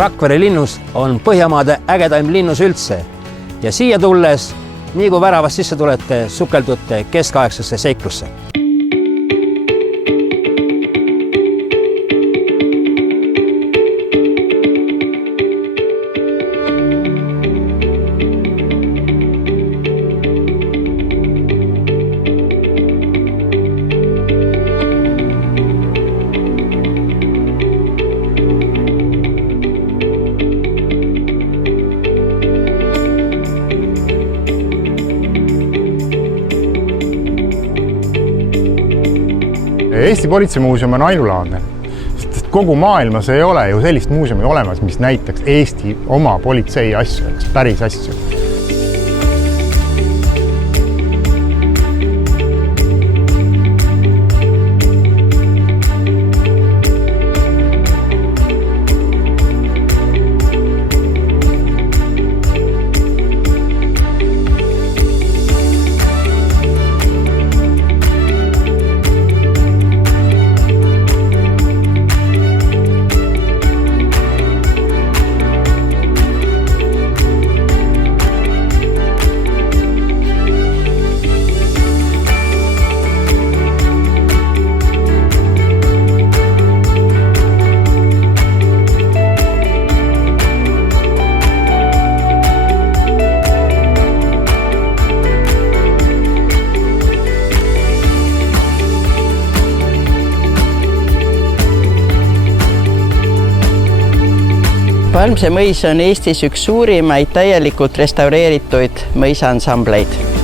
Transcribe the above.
Rakvere linnus on Põhjamaade ägedaim linnus üldse ja siia tulles, nii kui väravast sisse tulete, sukeldute keskaegsesse seiklusse. Eesti Politseimuuseum on ainulaadne, sest kogu maailmas ei ole ju sellist muuseumi olemas, mis näitaks Eesti oma politsei asju, päris asju. Palmse mõis on Eestis üks suurimaid täielikult restaureeritud mõisaansambleid.